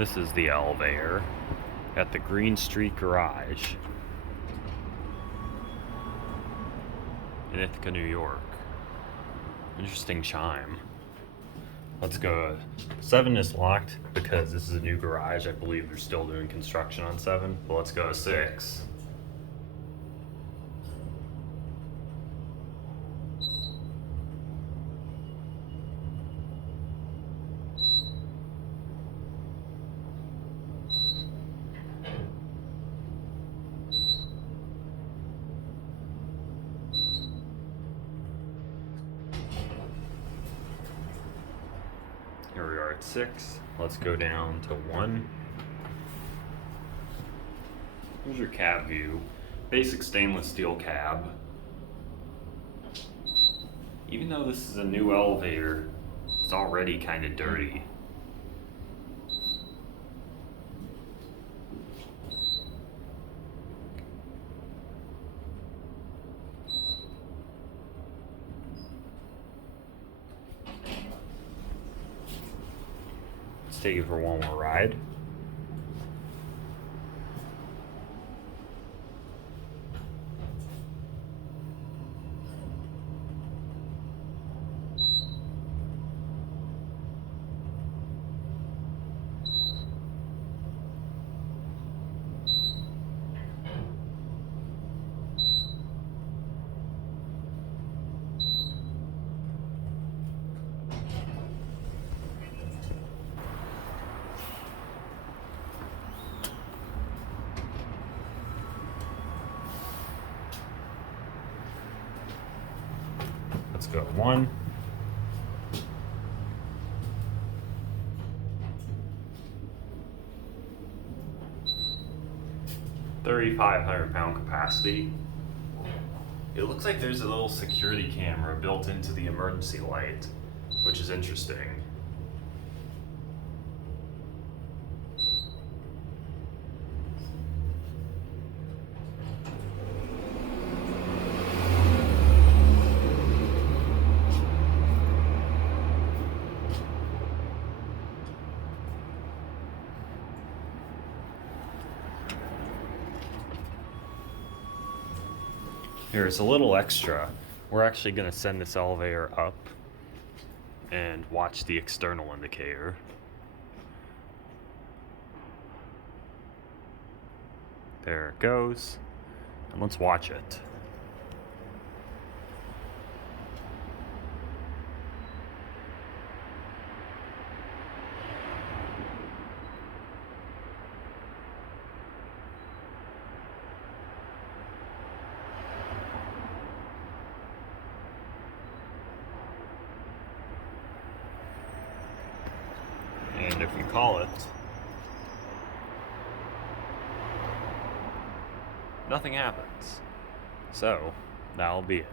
This is the elevator at the Green Street Garage in Ithaca, New York. Interesting chime. Let's go. 7 is locked because this is a new garage. I believe they're still doing construction on 7, but let's go to 6. Here we are at 6. Let's go down to 1. Here's your cab view. Basic stainless steel cab. Even though this is a new elevator, it's already kind of dirty. Let's take it for one more ride. Let's go 1. £3,500 capacity. It looks like there's a little security camera built into the emergency light, which is interesting. Here's a little extra. We're actually going to send this elevator up and watch the external indicator. There it goes. And let's watch it. And if we call it, nothing happens. So, that'll be it.